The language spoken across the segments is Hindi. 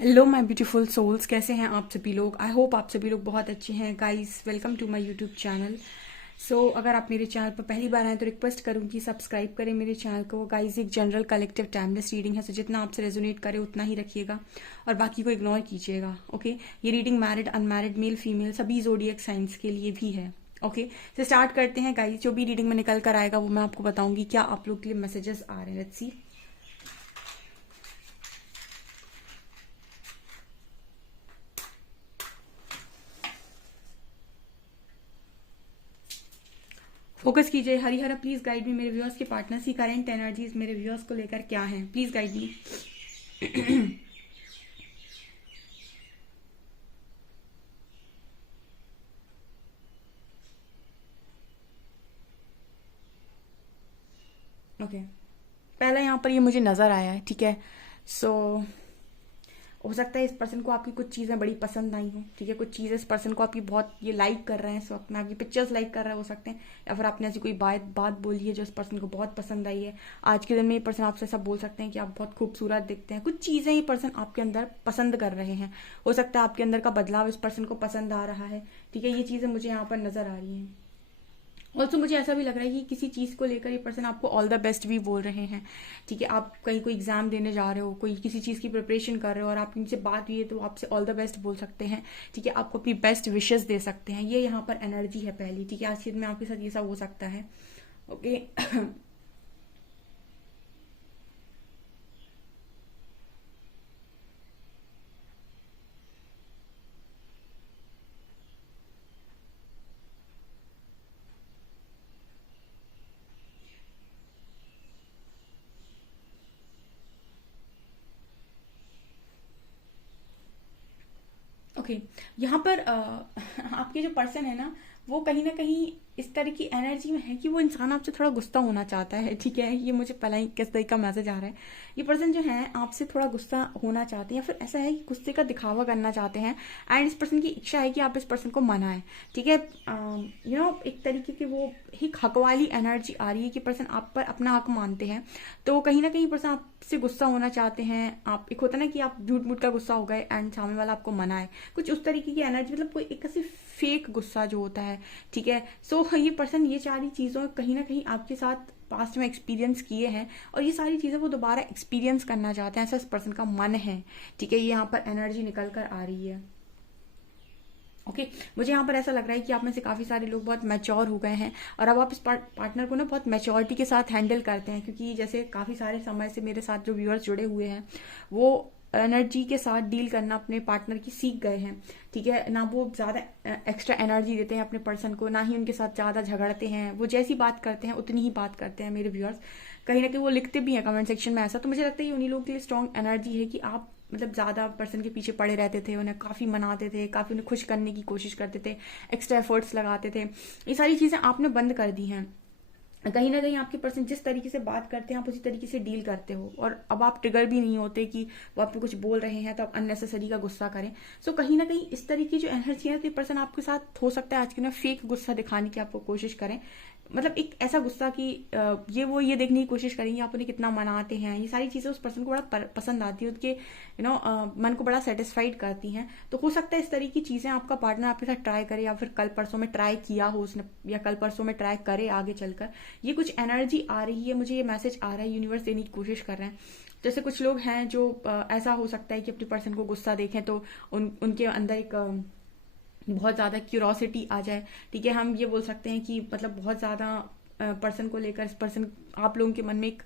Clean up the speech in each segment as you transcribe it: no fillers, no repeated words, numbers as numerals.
हेलो माय ब्यूटीफुल सोल्स, कैसे हैं आप सभी लोग। आई होप आप सभी लोग बहुत अच्छे हैं। Guys, welcome to my YouTube channel. So अगर आप मेरे चैनल पर पहली बार आए तो रिक्वेस्ट करूंगी सब्सक्राइब करें मेरे चैनल को। गाइस, एक जनरल कलेक्टिव टाइमलेस रीडिंग है, सो जितना आपसे रेजोनेट करे उतना ही रखिएगा और बाकी को इग्नोर कीजिएगा। ओके, ये reading married unmarried male female सभी जोडियक साइंस के लिए भी है। ओके, तो स्टार्ट करते हैं गाइस। जो भी रीडिंग में निकल कर आएगा वो मैं आपको बताऊंगी क्या आप लोग के लिए मैसेजेस आ रहे हैं। Let's see. फोकस कीजिए। Harihar please guide me. मेरे व्यूअर्स के पार्टनर्स की करंट एनर्जीज मेरे व्यूअर्स को लेकर क्या है, प्लीज गाइड मी। ओके, पहला यहाँ पर ये मुझे नजर आया है। ठीक है, सो हो सकता है इस पर्सन को आपकी कुछ चीज़ें बड़ी पसंद आई हो। ठीक है, कुछ चीज़ें इस पर्सन को आपकी बहुत ये लाइक कर रहे हैं इस वक्त में, आपकी पिक्चर्स लाइक कर रहे हो सकते हैं, या फिर आपने ऐसी कोई बात बोली है जो इस पर्सन को बहुत पसंद आई है। आज के दिन में ये पर्सन आपसे ऐसा बोल सकते हैं कि आप बहुत खूबसूरत दिखते हैं। कुछ चीज़ें ये पर्सन आपके अंदर पसंद कर रहे हैं। हो सकता है आपके अंदर का बदलाव इस पर्सन को पसंद आ रहा है। ठीक है, ये चीज़ें मुझे यहाँ पर नजर आ रही हैं। ऑल्सो मुझे ऐसा भी लग रहा है कि किसी चीज़ को लेकर ये पर्सन आपको ऑल द बेस्ट भी बोल रहे हैं। ठीक है, आप कहीं कोई एग्जाम देने जा रहे हो, कोई किसी चीज़ की प्रिपरेशन कर रहे हो और आप इनसे बात हुई है तो आपसे ऑल द बेस्ट बोल सकते हैं। ठीक है, आपको अपनी बेस्ट विशेस दे सकते हैं। ये यहाँ पर एनर्जी है पहली। ठीक है, आज के दिन में आपके साथ ये सब हो सकता है। ओके। ओके, यहाँ पर आपके जो पर्सन है ना, वो कहीं ना कहीं इस तरह की एनर्जी में है कि वो इंसान आपसे थोड़ा गुस्सा होना चाहता है। ठीक है, ये मुझे पहला ही किस तरह का मैसेज आ रहा है। ये पर्सन जो है आपसे थोड़ा गुस्सा होना चाहते हैं, या फिर ऐसा है कि गुस्से का दिखावा करना चाहते हैं। एंड इस पर्सन की इच्छा है कि आप इस पर्सन को मनाएं। ठीक है, एक तरीके की वो एक हक वाली एनर्जी आ रही है कि पर्सन आप पर अपना हक मानते हैं। तो कहीं ना कहीं पर्सन आपसे गुस्सा होना चाहते हैं। आप एक होता है ना कि आप झूठ मूठ का गुस्सा हो गए एंड सामने वाला आपको मनाए, कुछ उस तरीके की एनर्जी, मतलब कोई एक ऐसी फेक गुस्सा जो होता है। ठीक है, सो ये पर्सन ये सारी चीज़ों कहीं ना कहीं आपके साथ पास्ट में एक्सपीरियंस किए हैं और ये सारी चीज़ें वो दोबारा एक्सपीरियंस करना चाहते हैं, ऐसा इस पर्सन का मन है। ठीक है, ये यहाँ पर एनर्जी निकल कर आ रही है। ओके, मुझे यहाँ पर ऐसा लग रहा है कि आप में से काफ़ी सारे लोग बहुत मैच्योर हो गए हैं और अब आप इस पार्टनर को ना बहुत मैच्योरिटी के साथ हैंडल करते हैं, क्योंकि जैसे काफ़ी सारे समय से मेरे साथ जो व्यूअर्स जुड़े हुए हैं वो एनर्जी के साथ डील करना अपने पार्टनर की सीख गए हैं। ठीक है ना, वो ज़्यादा एक्स्ट्रा एनर्जी देते हैं अपने पर्सन को, ना ही उनके साथ ज़्यादा झगड़ते हैं। वो जैसी बात करते हैं उतनी ही बात करते हैं मेरे व्यूअर्स। कहीं ना कहीं वो लिखते भी हैं कमेंट सेक्शन में ऐसा। तो मुझे लगता है ये उन्हीं लोगों के लिए स्ट्रॉन्ग एनर्जी है कि आप मतलब ज़्यादा पर्सन के पीछे पड़े रहते थे, उन्हें काफ़ी मनाते थे, काफ़ी उन्हें खुश करने की कोशिश करते थे, एक्स्ट्रा एफर्ट्स लगाते थे। ये सारी चीज़ें आपने बंद कर दी हैं। कहीं ना कहीं आपके पर्सन जिस तरीके से बात करते हैं आप उसी तरीके से डील करते हो, और अब आप ट्रिगर भी नहीं होते कि वो आपको कुछ बोल रहे हैं तो आप अननेसेसरी का गुस्सा करें। सो कहीं ना कहीं इस तरीके की जो एनर्जी है तो पर्सन आपके साथ हो सकता है आज के ना फेक गुस्सा दिखाने की आपको कोशिश करें। मतलब एक ऐसा गुस्सा कि ये देखने की कोशिश करेंगे आप उन्हें कितना मनाते हैं। ये सारी चीज़ें उस पर्सन को बड़ा पसंद आती है, उसके मन को बड़ा सेटिस्फाइड करती हैं। तो हो सकता है इस तरह की चीज़ें आपका पार्टनर आपके साथ ट्राई करे, या फिर कल परसों में ट्राई किया हो उसने, या कल परसों में ट्राई करे आगे चलकर। ये कुछ एनर्जी आ रही है, मुझे ये मैसेज आ रहा है, यूनिवर्स देने की कोशिश कर रहे हैं। जैसे कुछ लोग हैं जो ऐसा हो सकता है कि अपने पर्सन को गुस्सा देखें तो उनके अंदर एक बहुत ज़्यादा क्यूरोसिटी आ जाए। ठीक है, हम ये बोल सकते हैं कि मतलब बहुत ज़्यादा पर्सन को लेकर इस पर्सन आप लोगों के मन में एक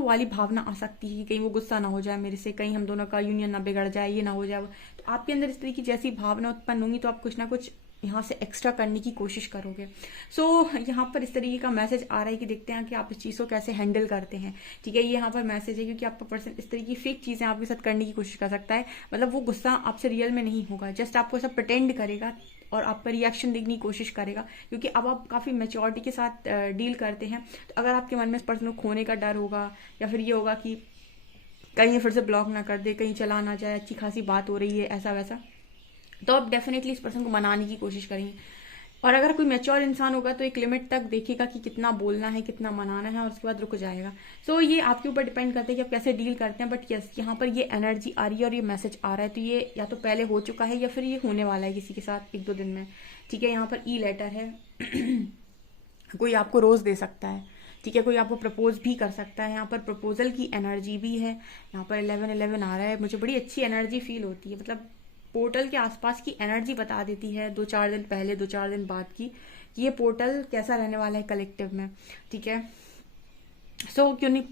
वाली भावना आ सकती है कि कहीं वो गुस्सा ना हो जाए मेरे से, कहीं हम दोनों का यूनियन ना बिगड़ जाए, ये ना हो जाए। तो आपके अंदर इस तरह की जैसी भावना उत्पन्न होंगी तो आप कुछ ना कुछ यहाँ से एक्स्ट्रा करने की कोशिश करोगे। सो यहाँ पर इस तरीके का मैसेज आ रहा है कि देखते हैं कि आप इस चीज़ को कैसे हैंडल करते हैं। ठीक है, ये यहाँ पर मैसेज है क्योंकि आपका पर्सन इस तरह की फेक चीज़ें आपके साथ करने की कोशिश कर सकता है। मतलब वो गुस्सा आपसे रियल में नहीं होगा, जस्ट आपको सब प्रटेंड करेगा और आपका रिएक्शन देखने की कोशिश करेगा, क्योंकि अब आप काफ़ी मेच्योरिटी के साथ डील करते हैं। तो अगर आपके मन में इस पर्सन को खोने का डर होगा, या फिर ये होगा कि कहीं ये फिर से ब्लॉक ना कर दे, कहीं चला ना जाए, अच्छी खासी बात हो रही है ऐसा वैसा, तो आप डेफिनेटली इस पर्सन को मनाने की कोशिश करेंगे। और अगर कोई मैच्योर इंसान होगा तो एक लिमिट तक देखेगा कि कितना बोलना है, कितना मनाना है, और उसके बाद रुक जाएगा। सो ये आपके ऊपर डिपेंड करता है कि आप कैसे डील करते हैं। बट यस, यहाँ पर ये एनर्जी आ रही है और ये मैसेज आ रहा है, तो ये या तो पहले हो चुका है या फिर ये होने वाला है किसी के साथ 1-2 दिन में। ठीक है, यहाँ पर ई लेटर है। कोई आपको रोज दे सकता है, ठीक है, कोई आपको प्रपोज भी कर सकता है। यहाँ पर प्रपोजल की एनर्जी भी है। यहाँ पर 11-11 आ रहा है, मुझे बड़ी अच्छी एनर्जी फील होती है। मतलब पोर्टल के आसपास की एनर्जी बता देती है 2-4 दिन पहले, 2-4 दिन बाद की, कि ये पोर्टल कैसा रहने वाला है कलेक्टिव में। ठीक है, सो क्यों नहीं,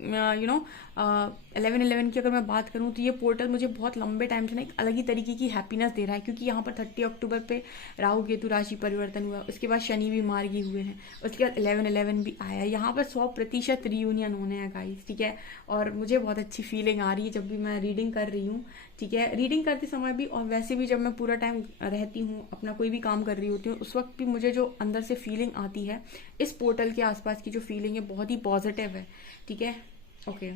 11-11 की अगर मैं बात करूं तो ये पोर्टल मुझे बहुत लंबे टाइम से ना एक अलग ही तरीके की हैप्पीनेस दे रहा है, क्योंकि यहाँ पर 30 अक्टूबर पे राहु केतु राशि परिवर्तन हुआ, उसके बाद शनि भी मार्गी हुए हैं, उसके बाद 11-11 भी आया है। यहाँ पर 100% रियूनियन होने हैं गाइस। ठीक है, और मुझे बहुत अच्छी फीलिंग आ रही है जब भी मैं रीडिंग कर रही हूँ। ठीक है, रीडिंग करते समय भी और वैसे भी जब मैं पूरा टाइम रहती हूँ, अपना कोई भी काम कर रही होती हूँ, उस वक्त भी मुझे जो अंदर से फीलिंग आती है, इस पोर्टल के आसपास की जो फीलिंग है बहुत ही पॉजिटिव है। ठीक है, ओके।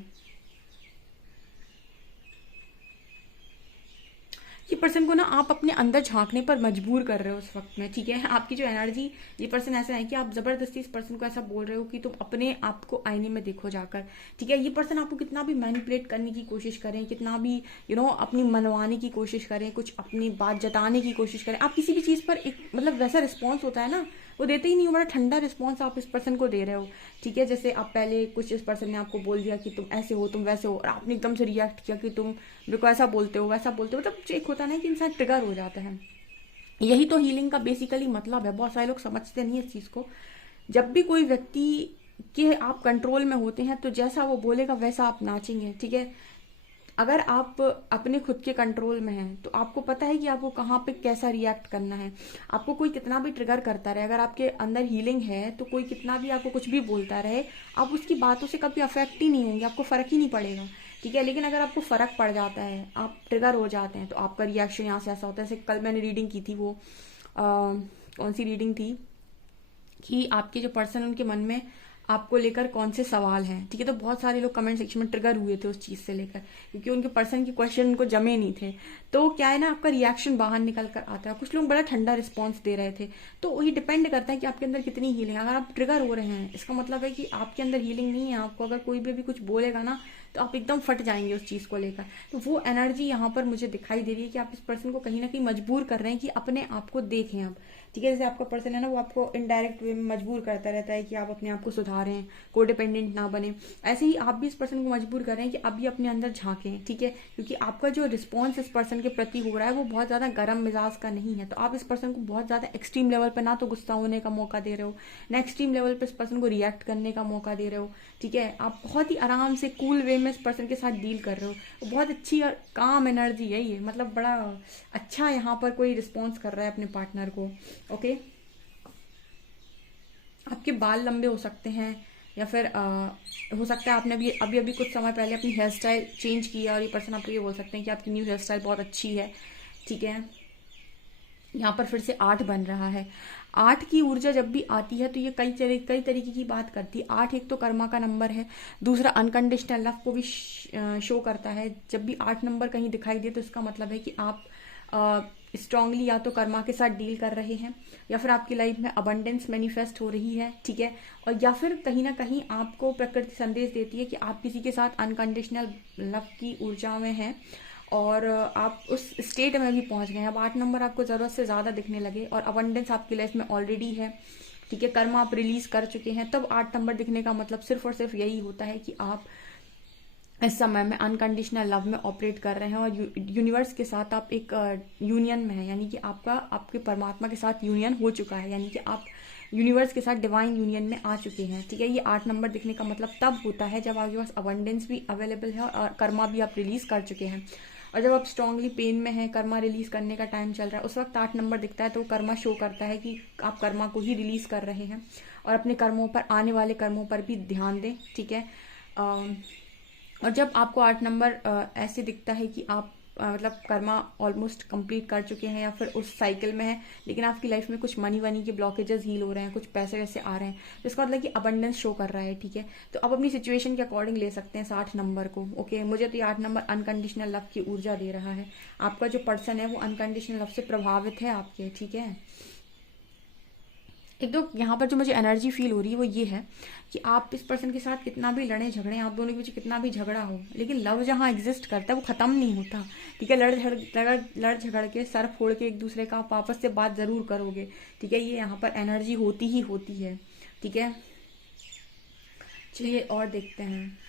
ये पर्सन को ना आप अपने अंदर झांकने पर मजबूर कर रहे हो उस वक्त में। ठीक है, आपकी जो एनर्जी, ये पर्सन ऐसा है कि आप जबरदस्ती इस पर्सन को ऐसा बोल रहे हो कि तुम अपने आप को आईने में देखो जाकर। ठीक है, ये पर्सन आपको कितना भी मैनिपुलेट करने की कोशिश करें, कितना भी अपनी मनवाने की कोशिश करें, कुछ अपनी बात जताने की कोशिश करें, आप किसी भी चीज पर एक मतलब वैसा रिस्पॉन्स होता है ना, वो देते ही नहीं हो। बड़ा ठंडा रिस्पॉन्स आप इस पर्सन को दे रहे हो। ठीक है, जैसे आप पहले कुछ इस पर्सन ने आपको बोल दिया कि तुम ऐसे हो, तुम वैसे हो, और आपने एकदम से रिएक्ट किया कि तुम मेरे को ऐसा बोलते हो, वैसा बोलते हो। मतलब एक होता है ना कि इंसान ट्रिगर हो जाता है। यही तो हीलिंग का बेसिकली मतलब है। बहुत सारे लोग समझते नहीं है इस चीज को। जब भी कोई व्यक्ति के आप कंट्रोल में होते हैं तो जैसा वो बोलेगा वैसा आप नाचेंगे। ठीक है, अगर आप अपने खुद के कंट्रोल में हैं तो आपको पता है कि आपको कहाँ पे कैसा रिएक्ट करना है। आपको कोई कितना भी ट्रिगर करता रहे, अगर आपके अंदर हीलिंग है तो कोई कितना भी आपको कुछ भी बोलता रहे, आप उसकी बातों से कभी अफेक्ट ही नहीं होंगे, आपको फर्क ही नहीं पड़ेगा। ठीक है, लेकिन अगर आपको फर्क पड़ जाता है, आप ट्रिगर हो जाते हैं, तो आपका रिएक्शन यहाँ से ऐसा होता है। जैसे कल मैंने रीडिंग की थी, वो कौन सी रीडिंग थी कि आपके जो पर्सन, उनके मन में आपको लेकर कौन से सवाल हैं। ठीक है, तो बहुत सारे लोग कमेंट सेक्शन में ट्रिगर हुए थे उस चीज से लेकर, क्योंकि उनके पर्सन के क्वेश्चन उनको जमे नहीं थे। तो क्या है ना, आपका रिएक्शन बाहर निकल कर आता है। कुछ लोग बड़ा ठंडा रिस्पॉन्स दे रहे थे, तो ये डिपेंड करता है कि आपके अंदर कितनी हीलिंग है। अगर आप ट्रिगर हो रहे हैं, इसका मतलब है कि आपके अंदर हीलिंग नहीं है। आपको अगर कोई भी कुछ बोलेगा ना, तो आप एकदम फट जाएंगे उस चीज को लेकर। तो वो एनर्जी यहाँ पर मुझे दिखाई दे रही है कि आप इस पर्सन को कहीं ना कहीं मजबूर कर रहे हैं कि अपने आप को देखें आप। ठीक है, जैसे आपका पर्सन है ना, वो आपको इनडायरेक्ट वे में मजबूर करता रहता है कि आप अपने आप को सुधारें, कोडिपेंडेंट ना बने। ऐसे ही आप भी इस पर्सन को मजबूर कर रहे हैं कि आप भी अपने अंदर झांकें। ठीक है, क्योंकि आपका जो रिस्पॉन्स इस पर्सन के प्रति हो रहा है वो बहुत ज्यादा गर्म मिजाज का नहीं है। तो आप इस पर्सन को बहुत ज्यादा एक्सट्रीम लेवल पर ना तो गुस्सा होने का मौका दे रहे हो, ना एक्सट्रीम लेवल पर इस पर्सन को रिएक्ट करने का मौका दे रहे हो। ठीक है, आप बहुत ही आराम से कूल वे में इस पर्सन के साथ डील कर रहे हो। बहुत अच्छी और काम एनर्जी है ये, मतलब बड़ा अच्छा यहाँ पर कोई रिस्पॉन्स कर रहा है अपने पार्टनर को। ओके, आपके बाल लंबे हो सकते हैं, या फिर हो सकता है आपने अभी अभी कुछ समय पहले अपनी हेयर स्टाइल चेंज किया, और ये पर्सन आपको ये बोल सकते हैं कि आपकी न्यू हेयर स्टाइल बहुत अच्छी है। ठीक है, यहाँ पर फिर से 8 बन रहा है। 8 की ऊर्जा जब भी आती है तो ये कई तरीके की बात करती है। 8 एक तो कर्मा का नंबर है, दूसरा अनकंडीशनल लव को भी शो करता है। जब भी 8 नंबर कहीं दिखाई दे तो इसका मतलब है कि आप स्ट्रांगली या तो कर्मा के साथ डील कर रहे हैं, या फिर आपकी लाइफ में अबंडेंस मैनिफेस्ट हो रही है। ठीक है, और या फिर कहीं ना कहीं आपको प्रकृति संदेश देती है कि आप किसी के साथ अनकंडीशनल लव की ऊर्जा में हैं, और आप उस स्टेट में भी पहुंच गए हैं। अब 8 नंबर आपको जरूरत से ज्यादा दिखने लगे, और अबंडेंस आपकी लाइफ में ऑलरेडी है। ठीक है, कर्म आप रिलीज कर चुके हैं, तब 8 नंबर दिखने का मतलब सिर्फ और सिर्फ यही होता है कि आप इस समय में अनकंडीशनल लव में ऑपरेट कर रहे हैं, और यूनिवर्स के साथ आप एक यूनियन में है, यानी कि आपके परमात्मा के साथ यूनियन हो चुका है, यानी कि आप यूनिवर्स के साथ डिवाइन यूनियन में आ चुके हैं। ठीक है, ये 8 नंबर दिखने का मतलब तब होता है जब आपके पास अबंडेंस भी अवेलेबल है और कर्मा भी आप रिलीज कर चुके हैं। और जब आप स्ट्रांगली पेन में हैं, कर्मा रिलीज करने का टाइम चल रहा है, उस वक्त 8 नंबर दिखता है, तो कर्मा शो करता है कि आप कर्मा को ही रिलीज कर रहे हैं, और अपने कर्मों पर, आने वाले कर्मों पर भी ध्यान दें। ठीक है, और जब आपको 8 नंबर ऐसे दिखता है कि आप मतलब कर्मा ऑलमोस्ट कंप्लीट कर चुके हैं, या फिर उस साइकिल में है, लेकिन आपकी लाइफ में कुछ मनी वनी के ब्लॉकेजेस हील हो रहे हैं, कुछ पैसे वैसे आ रहे हैं, तो इसका मतलब कि अबंडेंस शो कर रहा है। ठीक है, तो आप अपनी सिचुएशन के अकॉर्डिंग ले सकते हैं 8 नंबर को। ओके, मुझे तो ये 8 नंबर अनकंडीशनल लव की ऊर्जा दे रहा है। आपका जो पर्सन है वो अनकंडीशनल लव से प्रभावित है आपके। ठीक है, एक तो यहाँ पर जो मुझे एनर्जी फील हो रही है वो ये है कि आप इस पर्सन के साथ कितना भी लड़े झगड़े, आप दोनों के बीच कितना भी झगड़ा हो, लेकिन लव जहाँ एग्जिस्ट करता है वो खत्म नहीं होता। ठीक है, लड़ झगड़ के सर फोड़ के एक दूसरे का आप वापस से बात जरूर करोगे। ठीक है, ये यहाँ पर एनर्जी होती ही होती है। ठीक है, चलिए और देखते हैं।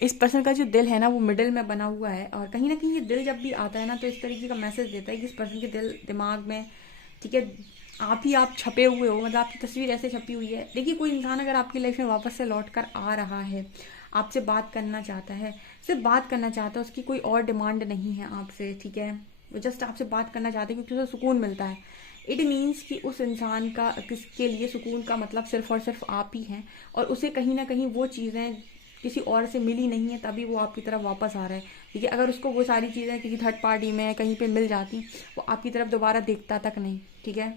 इस पर्सन का जो दिल है ना वो मिडिल में बना हुआ है, और कहीं ना कहीं ये दिल जब भी आता है ना तो इस तरीके का मैसेज देता है कि इस पर्सन के दिल दिमाग में, ठीक है, आप छपे हुए हो, मतलब आपकी तस्वीर ऐसे छपी हुई है। देखिए, कोई इंसान अगर आपकी लाइफ में वापस से लौट कर आ रहा है, आपसे बात करना चाहता है, सिर्फ बात करना चाहता है, उसकी कोई और डिमांड नहीं है आपसे। ठीक है, वो जस्ट आपसे बात करना चाहते हैं क्योंकि उसे सुकून मिलता है। इट मीन्स कि उस इंसान का, किसके लिए सुकून का मतलब सिर्फ और सिर्फ आप ही हैं, और उसे कहीं ना कहीं वो चीज़ें किसी और से मिली नहीं है, तभी वो आपकी तरफ वापस आ रहा है। ठीक है, अगर उसको वो सारी चीज़ें किसी थर्ड पार्टी में कहीं पे मिल जाती, वो आपकी तरफ दोबारा देखता तक नहीं। ठीक है,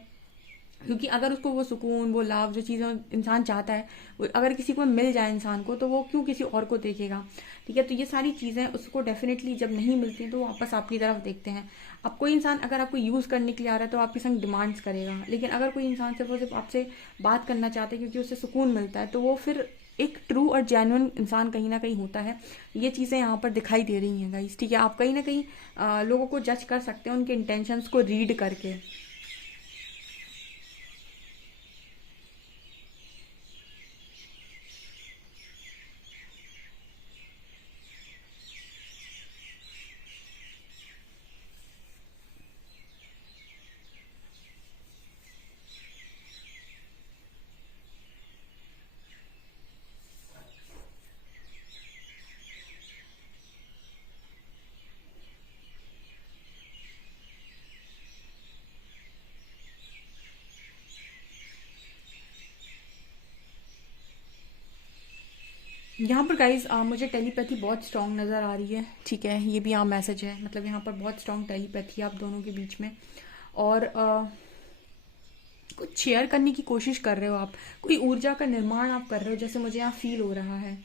क्योंकि अगर उसको वो सुकून, वो लाभ, जो चीज़ें इंसान चाहता है, वो अगर किसी को मिल जाए इंसान को, तो वो क्यों किसी और को देखेगा। ठीक है, तो ये सारी चीज़ें उसको डेफिनेटली जब नहीं मिलती हैं तो वो वापस आपकी तरफ देखते हैं। अब कोई इंसान अगर आपको यूज़ करने के लिए आ रहा है तो आपके संग डिमांड्स करेगा, लेकिन अगर कोई इंसान सिर्फ और सिर्फ आपसे बात करना चाहता है क्योंकि उससे सुकून मिलता है, तो वो फिर एक ट्रू और जेन्युइन इंसान कहीं ना कहीं होता है। ये चीज़ें यहाँ पर दिखाई दे रही हैं गाइस। ठीक है, आप कहीं ना कहीं लोगों को जज कर सकते हैं उनके इंटेंशंस को रीड करके। यहाँ पर गाइज मुझे टेलीपैथी बहुत स्ट्रांग नज़र आ रही है। ठीक है, ये भी यहाँ मैसेज है, मतलब यहाँ पर बहुत स्ट्रांग टेलीपैथी है आप दोनों के बीच में, और कुछ शेयर करने की कोशिश कर रहे हो आप, कोई ऊर्जा का निर्माण आप कर रहे हो, जैसे मुझे यहाँ फील हो रहा है।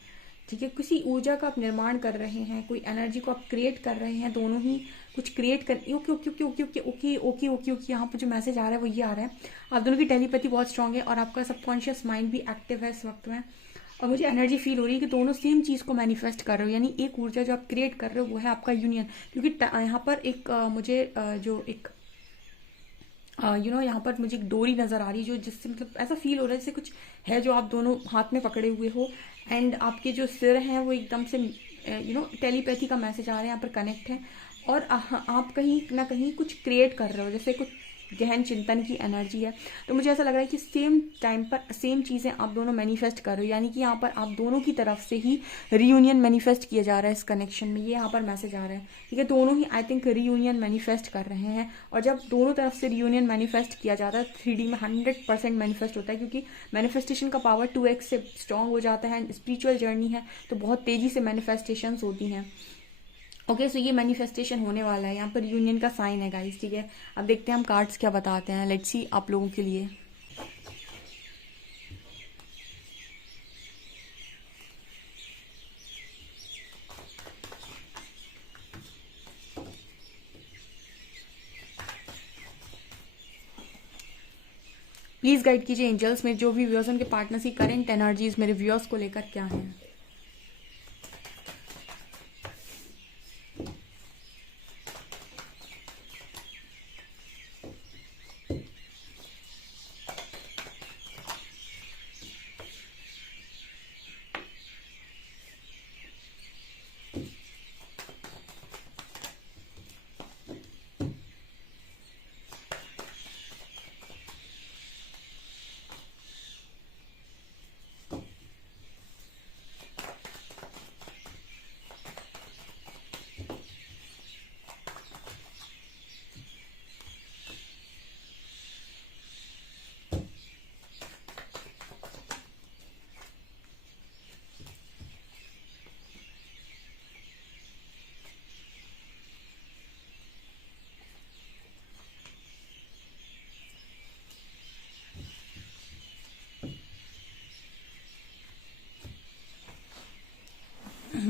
ठीक है, किसी ऊर्जा का आप निर्माण कर रहे हैं, कोई एनर्जी को आप क्रिएट कर रहे हैं, दोनों ही कुछ क्रिएट कर। Okay okay okay okay okay okay okay okay okay, यहाँ पर जो मैसेज आ रहा है वो ये आ रहा है, आप दोनों की टेलीपैथी बहुत स्ट्रांग है और आपका सबकॉन्शियस माइंड भी एक्टिव है इस वक्त में। और मुझे एनर्जी फील हो रही है कि दोनों सेम चीज़ को मैनिफेस्ट कर रहे हो, यानी एक ऊर्जा जो आप क्रिएट कर रहे हो वो है आपका यूनियन। क्योंकि यहाँ पर एक मुझे जो एक यहाँ पर मुझे एक डोरी नजर आ रही है, जो जिससे मतलब ऐसा फील हो रहा है जैसे कुछ है जो आप दोनों हाथ में पकड़े हुए हो, एंड आपके जो सिर हैं वो एकदम से टेलीपैथी का मैसेज आ रहा है, यहाँ पर कनेक्ट है, और आप कहीं ना कहीं कुछ क्रिएट कर रहे हो, जैसे कुछ गहन चिंतन की एनर्जी है। तो मुझे ऐसा लग रहा है कि सेम टाइम पर सेम चीज़ें आप दोनों मैनिफेस्ट कर रहे हो, यानी कि यहाँ पर आप दोनों की तरफ से ही रीयूनियन मैनिफेस्ट किया जा रहा है इस कनेक्शन में, ये यहाँ पर मैसेज आ रहा है। ठीक है, दोनों ही आई थिंक रीयूनियन मैनिफेस्ट कर रहे हैं, और जब दोनों तरफ से रीयूनियन मैनिफेस्ट किया जाता है 3D में 100% मैनिफेस्ट होता है, क्योंकि मैनिफेस्टेशन का पावर 2x से स्ट्रांग हो जाता है। स्पिरिचुअल जर्नी है तो बहुत तेज़ी से मैनिफेस्टेशंस होती हैं। ओके, सो ये मैनिफेस्टेशन होने वाला है, यहाँ पर यूनियन का साइन है गाइस। ठीक है, अब देखते हैं हम कार्ड्स क्या बताते हैं। लेट्स सी आप लोगों के लिए। प्लीज गाइड कीजिए एंजल्स में जो भी व्यूअर्स उनके पार्टनर्स की करंट एनर्जीज मेरे व्यूअर्स को लेकर क्या है।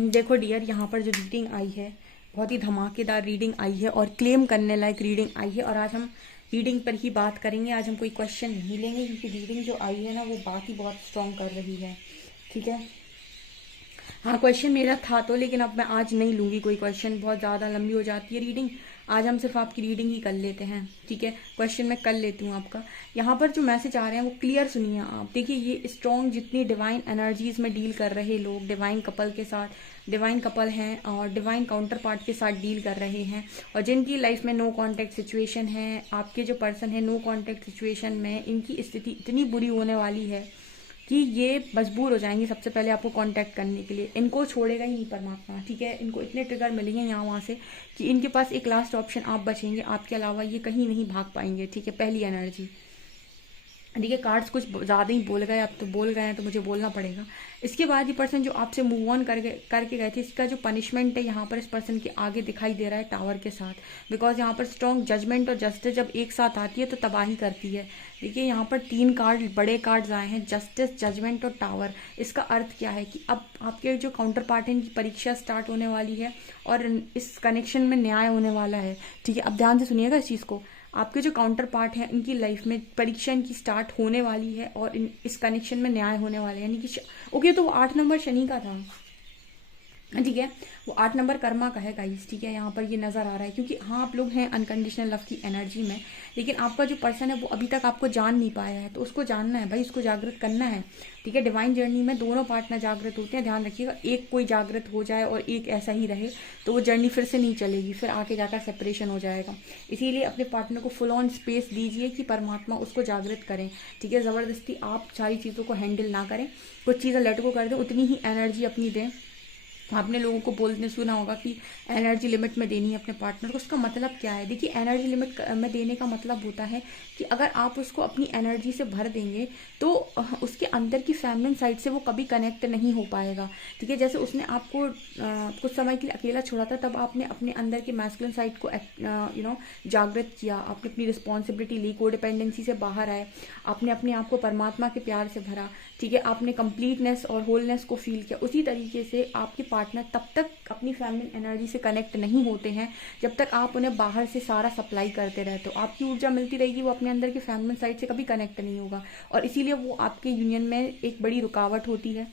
देखो डियर, यहाँ पर जो रीडिंग आई है बहुत ही धमाकेदार रीडिंग आई है और क्लेम करने लायक रीडिंग आई है। और आज हम रीडिंग पर ही बात करेंगे, आज हम कोई क्वेश्चन नहीं लेंगे क्योंकि रीडिंग जो आई है ना वो बात ही बहुत स्ट्रॉन्ग कर रही है। ठीक है, हाँ क्वेश्चन मेरा था तो, लेकिन अब मैं आज नहीं लूंगी कोई क्वेश्चन, बहुत ज़्यादा लंबी हो जाती है रीडिंग। आज हम सिर्फ आपकी रीडिंग ही कर लेते हैं। ठीक है, क्वेश्चन मैं कर लेती हूँ आपका। यहाँ पर जो मैसेज आ रहे हैं वो क्लियर सुनिए आप। देखिए, ये स्ट्रॉन्ग जितनी डिवाइन एनर्जीज में डील कर रहे लोग, डिवाइन कपल के साथ, डिवाइन कपल हैं और डिवाइन काउंटर पार्ट के साथ डील कर रहे हैं, और जिनकी लाइफ में नो कांटेक्ट सिचुएशन है, आपके जो पर्सन है नो कांटेक्ट सिचुएशन में, इनकी स्थिति इतनी बुरी होने वाली है कि ये मजबूर हो जाएंगे सबसे पहले आपको कांटेक्ट करने के लिए। इनको छोड़ेगा ही नहीं परमात्मा। ठीक है, इनको इतने ट्रिगर मिलेंगे यहाँ वहाँ से कि इनके पास एक लास्ट ऑप्शन आप बचेंगे, आपके अलावा ये कहीं नहीं भाग पाएंगे। ठीक है, पहली एनर्जी। देखिए, कार्ड्स कुछ ज़्यादा ही बोल गए, अब तो बोल गए हैं तो मुझे बोलना पड़ेगा। इसके बाद ये पर्सन जो आपसे मूव ऑन करके गए थे, इसका जो पनिशमेंट है यहाँ पर इस पर्सन के आगे दिखाई दे रहा है टावर के साथ। बिकॉज यहाँ पर स्ट्रॉन्ग जजमेंट और जस्टिस जब एक साथ आती है तो तबाही करती है। देखिए, यहाँ पर 3 कार्ड बड़े कार्ड्स आए हैं, जस्टिस, जजमेंट और टावर। इसका अर्थ क्या है कि अब आपके जो काउंटर पार्ट है इनकी परीक्षा स्टार्ट होने वाली है और इस कनेक्शन में न्याय होने वाला है। ठीक है, अब ध्यान से सुनिएगा इस चीज़ को। आपके जो काउंटर पार्ट है इनकी लाइफ में परीक्षा इनकी स्टार्ट होने वाली है और इस कनेक्शन में न्याय होने वाला है। यानी कि ओके, तो वो 8 नंबर शनि का था। ठीक है, वो 8 नंबर कर्मा का है गाइस। ठीक है, यहाँ पर ये नजर आ रहा है क्योंकि हाँ आप लोग हैं अनकंडीशनल लव की एनर्जी में, लेकिन आपका जो पर्सन है वो अभी तक आपको जान नहीं पाया है, तो उसको जानना है भाई, उसको जागृत करना है। ठीक है, डिवाइन जर्नी में दोनों पार्टनर जागृत होते हैं, ध्यान रखिएगा। एक कोई जागृत हो जाए और एक ऐसा ही रहे तो वो जर्नी फिर से नहीं चलेगी, फिर आके जाकर सेपरेशन हो जाएगा। इसीलिए अपने पार्टनर को फुल ऑन स्पेस दीजिए कि परमात्मा उसको जागृत करें। ठीक है, जबरदस्ती आप सारी चीज़ों को हैंडल ना करें, कुछ चीज़ें लेट गो कर दें, उतनी ही एनर्जी अपनी दें। आपने लोगों को बोलने सुना होगा कि एनर्जी लिमिट में देनी है अपने पार्टनर को। उसका मतलब क्या है? देखिए, एनर्जी लिमिट में देने का मतलब होता है कि अगर आप उसको अपनी एनर्जी से भर देंगे तो उसके अंदर की फेमिनिन साइड से वो कभी कनेक्ट नहीं हो पाएगा। ठीक है, जैसे उसने आपको कुछ समय के लिए अकेला छोड़ा था, तब आपने अपने अंदर के मैस्कुलिन साइड को जागृत किया, आपने अपनी रिस्पॉन्सिबिलिटी ली, कोडिपेंडेंसी से बाहर आए, आपने अपने आप को परमात्मा के प्यार से भरा। ठीक है, आपने कंप्लीटनेस और होलनेस को फील किया। उसी तरीके से आपके पार्टनर तब तक अपनी फेमिनिन एनर्जी से कनेक्ट नहीं होते हैं जब तक आप उन्हें बाहर से सारा सप्लाई करते रहे। तो आपकी ऊर्जा मिलती रहेगी, वो अपने अंदर की फेमिनिन साइड से कभी कनेक्ट नहीं होगा और इसीलिए वो आपके यूनियन में एक बड़ी रुकावट होती है।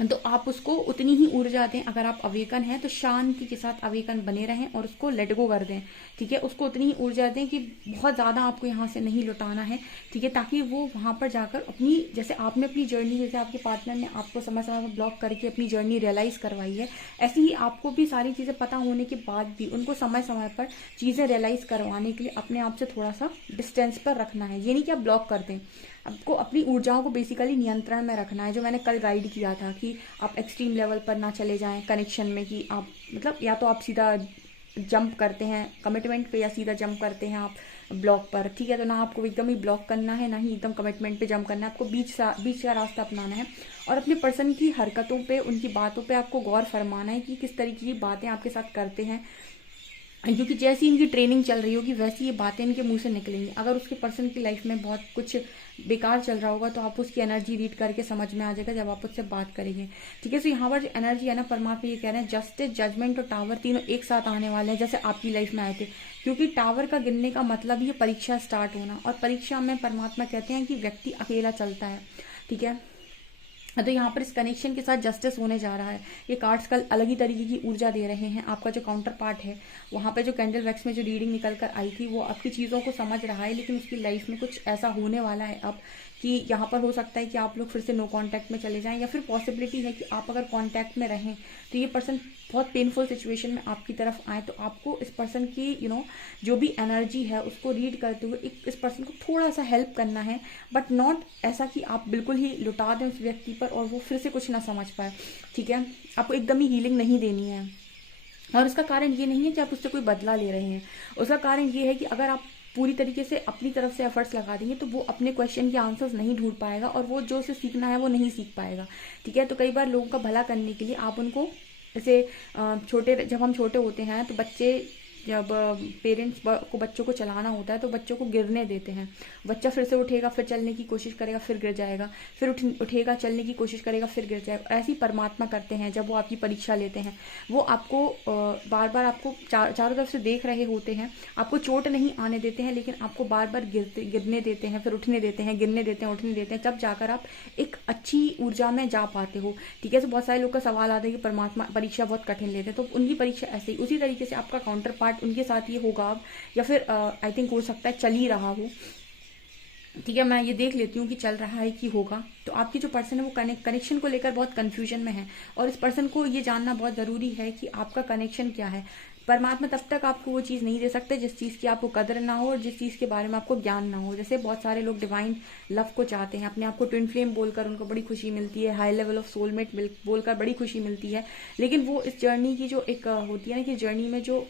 तो आप उसको उतनी ही ऊर्जा दें। अगर आप अवेकन हैं तो शांति के साथ अवेकन बने रहें और उसको लेट गो कर दें। ठीक है, उसको उतनी ही ऊर्जा दें कि बहुत ज़्यादा आपको यहाँ से नहीं लौटाना है। ठीक है, ताकि वो वहाँ पर जाकर अपनी, जैसे आपने अपनी जर्नी, जैसे आपके पार्टनर ने आपको समय समय पर ब्लॉक करके अपनी जर्नी रियलाइज करवाई है, ऐसे ही आपको भी सारी चीज़ें पता होने के बाद भी उनको समय समय पर चीज़ें रियलाइज करवाने के लिए अपने आप से थोड़ा सा डिस्टेंस पर रखना है। ये नहीं कि आप ब्लॉक कर दें, आपको अपनी ऊर्जाओं को बेसिकली नियंत्रण में रखना है। जो मैंने कल गाइड किया था कि आप एक्सट्रीम लेवल पर ना चले जाएं कनेक्शन में, कि आप मतलब या तो आप सीधा जंप करते हैं कमिटमेंट पे या सीधा जंप करते हैं आप ब्लॉक पर। ठीक है, तो ना आपको एकदम ही ब्लॉक करना है, ना ही एकदम कमिटमेंट पे जंप करना है, आपको बीच का रास्ता अपनाना है और अपने पर्सन की हरकतों पे, उनकी बातों पे आपको गौर फरमाना है कि किस तरीके की बातें आपके साथ करते हैं, क्योंकि जैसी इनकी ट्रेनिंग चल रही होगी वैसी ये बातें इनके मुंह से निकलेंगी। अगर उसके पर्सन की लाइफ में बहुत कुछ बेकार चल रहा होगा तो आप उसकी एनर्जी रीड करके समझ में आ जाएगा जब आप उससे बात करेंगे। ठीक है, तो यहाँ पर जो एनर्जी है ना, परमात्मा ये कह रहे हैं जस्टिस, जजमेंट और टावर तीनों एक साथ आने वाले हैं, जैसे आपकी लाइफ में आए थे। क्योंकि टावर का गिनने का मतलब ही परीक्षा स्टार्ट होना, और परीक्षा में परमात्मा कहते हैं कि व्यक्ति अकेला चलता है। ठीक है, तो यहाँ पर इस कनेक्शन के साथ जस्टिस होने जा रहा है। ये कार्ड्स कल अलग ही तरीके की ऊर्जा दे रहे हैं। आपका जो काउंटर पार्ट है वहाँ पे जो कैंडल वैक्स में जो रीडिंग निकल कर आई थी वो आपकी चीज़ों को समझ रहा है, लेकिन उसकी लाइफ में कुछ ऐसा होने वाला है अब कि यहाँ पर हो सकता है कि आप लोग फिर से नो कांटेक्ट में चले जाएं, या फिर पॉसिबिलिटी है कि आप अगर कांटेक्ट में रहें तो ये पर्सन बहुत पेनफुल सिचुएशन में आपकी तरफ आए। तो आपको इस पर्सन की जो भी एनर्जी है उसको रीड करते हुए इस पर्सन को थोड़ा सा हेल्प करना है, बट नॉट ऐसा कि आप बिल्कुल ही लुटा दें उस व्यक्ति पर और वो फिर से कुछ ना समझ पाए। ठीक है, आपको एकदम ही हीलिंग नहीं देनी है, और इसका कारण ये नहीं है कि आप उससे कोई बदला ले रहे हैं। उसका कारण ये है कि अगर आप पूरी तरीके से अपनी तरफ से एफर्ट्स लगा देंगे तो वो अपने क्वेश्चन के आंसर्स नहीं ढूंढ पाएगा और वो जो उसे सीखना है वो नहीं सीख पाएगा। ठीक है, तो कई बार लोगों का भला करने के लिए आप उनको, जैसे जब हम छोटे होते हैं तो बच्चे जब पेरेंट्स को बच्चों को चलाना होता है तो बच्चों को गिरने देते हैं। बच्चा फिर से उठेगा, फिर चलने की कोशिश करेगा, फिर गिर जाएगा, फिर उठेगा, चलने की कोशिश करेगा, फिर गिर जाएगा। ऐसे ही परमात्मा करते हैं। जब वो आपकी परीक्षा लेते हैं, वो आपको बार बार आपको चारों तरफ से देख रहे होते हैं, आपको चोट नहीं आने देते हैं, लेकिन आपको बार बार गिरने देते हैं, फिर उठने देते हैं, गिरने देते हैं, उठने देते हैं, तब जाकर आप एक अच्छी ऊर्जा में जा पाते हो। ठीक है। तो बहुत सारे लोग का सवाल आता है कि परमात्मा परीक्षा बहुत कठिन लेते हैं, तो उनकी परीक्षा ऐसे ही उसी तरीके से आपका काउंटर पार्ट उनके साथ ये होगा अब, या फिर आई थिंक हो सकता है चल ही रहा हो। ठीक है, मैं ये देख लेती हूँ कि चल रहा है कि होगा। तो आपकी जो पर्सन है वो कनेक्शन को लेकर बहुत कंफ्यूजन में है, और इस पर्सन को ये जानना बहुत ज़रूरी है कि आपका कनेक्शन क्या है। परमात्मा तब तक आपको वो चीज़ नहीं दे सकते जिस चीज़ की आपको कदर ना हो और जिस चीज़ के बारे में आपको ज्ञान ना हो। जैसे बहुत सारे लोग डिवाइन लव को चाहते हैं, अपने आप को ट्विन फ्लेम बोलकर उनको बड़ी खुशी मिलती है, हाई लेवल ऑफ सोलमेट बोलकर बड़ी खुशी मिलती है, लेकिन वो इस जर्नी की जो एक होती है ना कि जर्नी में जो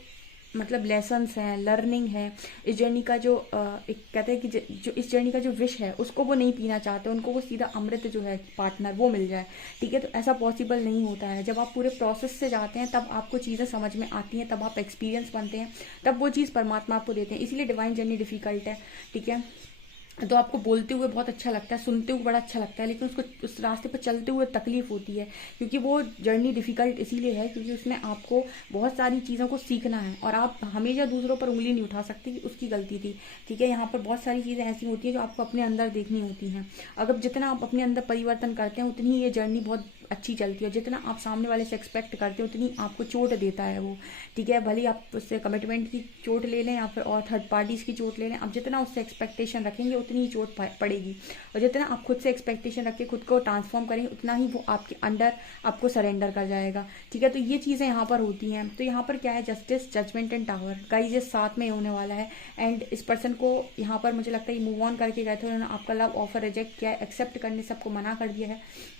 मतलब लेसन्स हैं, लर्निंग है, इस जर्नी का जो एक कहते हैं कि जो इस जर्नी का जो विश है उसको वो नहीं पीना चाहते, उनको वो सीधा अमृत जो है पार्टनर वो मिल जाए। ठीक है। तो ऐसा पॉसिबल नहीं होता है। जब आप पूरे प्रोसेस से जाते हैं तब आपको चीज़ें समझ में आती हैं, तब आप एक्सपीरियंस बनते हैं, तब वो चीज़ परमात्मा आपको देते हैं। इसीलिए डिवाइन जर्नी डिफिकल्ट है। ठीक है। तो आपको बोलते हुए बहुत अच्छा लगता है, सुनते हुए बड़ा अच्छा लगता है, लेकिन उसको उस रास्ते पर चलते हुए तकलीफ होती है, क्योंकि वो जर्नी डिफिकल्ट इसीलिए है क्योंकि उसमें आपको बहुत सारी चीज़ों को सीखना है, और आप हमेशा दूसरों पर उंगली नहीं उठा सकती कि उसकी गलती थी। ठीक है। यहाँ पर बहुत सारी चीज़ें ऐसी होती हैं जो आपको अपने अंदर देखनी होती हैं। अगर जितना आप अपने अंदर परिवर्तन करते हैं उतनी ये जर्नी बहुत अच्छी चलती है। जितना आप सामने वाले से एक्सपेक्ट करते हैं उतनी आपको चोट देता है वो। ठीक है। भले आप उससे कमिटमेंट की चोट ले लें या फिर और थर्ड पार्टीज की चोट ले लें, आप जितना उससे एक्सपेक्टेशन रखेंगे उतनी ही चोट पड़ेगी, और जितना आप खुद से एक्सपेक्टेशन रख के खुद को ट्रांसफॉर्म करेंगे उतना ही वो आपके अंडर आपको सरेंडर कर जाएगा। ठीक है। तो ये चीज़ें यहाँ पर होती हैं। तो यहाँ पर क्या है, justice, judgement and tower guys ये साथ में होने वाला है। एंड इस पर्सन को यहाँ पर मुझे लगता है मूव ऑन करके गए थे, उन्होंने आपका लव ऑफर रिजेक्ट किया है, एक्सेप्ट करने सबको मना कर दिया है।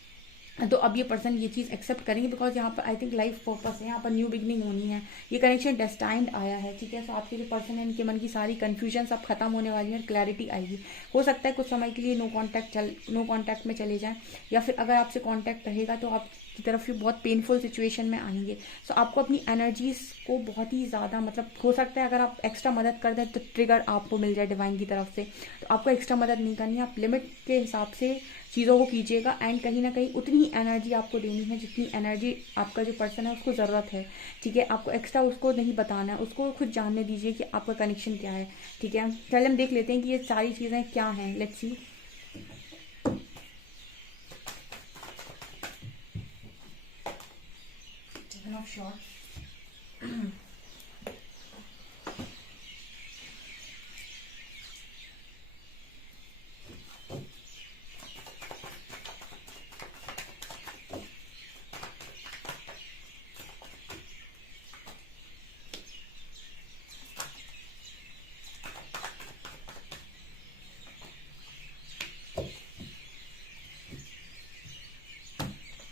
तो अब ये पर्सन ये चीज़ एक्सेप्ट करेंगे, बिकॉज यहाँ पर आई थिंक लाइफ पर्पस है, यहाँ पर न्यू बिगनिंग होनी है, ये कनेक्शन डेस्टाइंड आया है। ठीक है। तो आपके जो पर्सन है इनके मन की सारी कन्फ्यूजन सब खत्म होने वाली है और क्लैरिटी आएगी। हो सकता है कुछ समय के लिए नो कॉन्टैक्ट में चले जाएं, या फिर अगर आपसे कॉन्टैक्ट रहेगा तो आपकी तरफ से बहुत पेनफुल सिचुएशन में आएंगे। सो आपको अपनी एनर्जीज को बहुत ही ज़्यादा मतलब हो सकता है अगर आप एक्स्ट्रा मदद कर दें तो ट्रिगर आपको मिल जाए डिवाइन की तरफ से, तो आपको एक्स्ट्रा मदद नहीं करनी है, आप लिमिट के हिसाब से चीज़ों को कीजिएगा। एंड कहीं ना कहीं उतनी ही एनर्जी आपको देनी है जितनी एनर्जी आपका जो पर्सन है उसको ज़रूरत है। ठीक है। आपको एक्स्ट्रा उसको नहीं बताना है, उसको खुद जानने दीजिए कि आपका कनेक्शन क्या है। ठीक है। चलिए हम देख लेते हैं कि ये सारी चीज़ें क्या हैं। Let's see.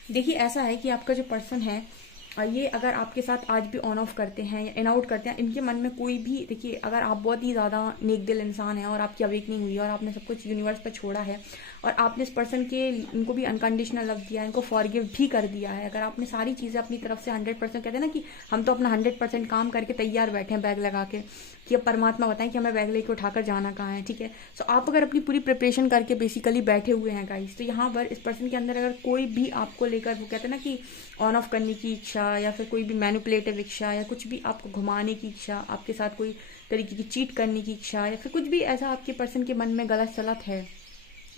देखिए ऐसा है कि आपका जो पर्सन है ये अगर आपके साथ आज भी ऑन ऑफ करते हैं या इन आउट करते हैं, इनके मन में कोई भी, देखिए अगर आप बहुत ही ज़्यादा नेक दिल इंसान हैं और आपकी अवेकनिंग हुई है और आपने सब कुछ यूनिवर्स पर छोड़ा है और आपने इस पर्सन के इनको भी अनकंडीशनल लव दिया है, इनको फॉरगिव भी कर दिया है, अगर आपने सारी चीज़ें अपनी तरफ से 100% कहते हैं ना कि हम तो अपना 100% काम करके तैयार बैठे हैं बैग लगा के, कि अब परमात्मा बताएं कि हमें बैग लेके उठाकर जाना कहाँ है। ठीक है। सो आप अगर अपनी पूरी प्रिपरेशन करके बेसिकली बैठे हुए हैं गाइस, तो यहाँ पर इस पर्सन के अंदर अगर कोई भी आपको लेकर वो कहते हैं ना कि ऑन ऑफ करने की इच्छा या फिर कोई भी मैनिपुलेटिव इच्छा या कुछ भी आपको घुमाने की इच्छा, आपके साथ कोई तरीके की चीट करने की इच्छा या फिर कुछ भी ऐसा आपके पर्सन के मन में गलत सलत है,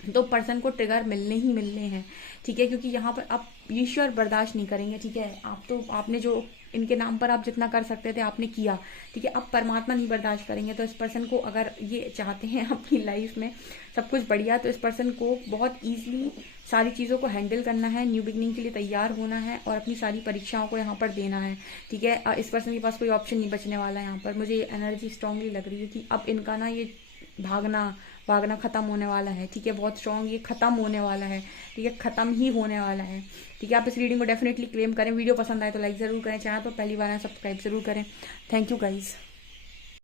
तो पर्सन को ट्रिगर मिलने ही मिलने हैं। ठीक है। क्योंकि यहाँ पर आप ईश्वर बर्दाश्त नहीं करेंगे। ठीक है। आपने जो इनके नाम पर आप जितना कर सकते थे आपने किया। ठीक है। अब परमात्मा नहीं बर्दाश्त करेंगे। तो इस पर्सन को अगर ये चाहते हैं अपनी लाइफ में सब कुछ बढ़िया, तो इस पर्सन को बहुत ईजिली सारी चीज़ों को हैंडल करना है, न्यू बिगनिंग के लिए तैयार होना है और अपनी सारी परीक्षाओं को यहाँ पर देना है। ठीक है। इस पर्सन के पास कोई ऑप्शन नहीं बचने वाला है। यहाँ पर मुझे एनर्जी स्ट्रांगली लग रही है कि अब इनका ना ये भागना खत्म होने वाला है। ठीक है। बहुत स्ट्रॉन्ग ये खत्म होने वाला है। ठीक है। खत्म ही होने वाला है। ठीक है। आप इस रीडिंग को डेफिनेटली क्लेम करें। वीडियो पसंद आए तो लाइक ज़रूर करें, चैनल पर पहली बार आए सब्सक्राइब जरूर करें। Thank you guys.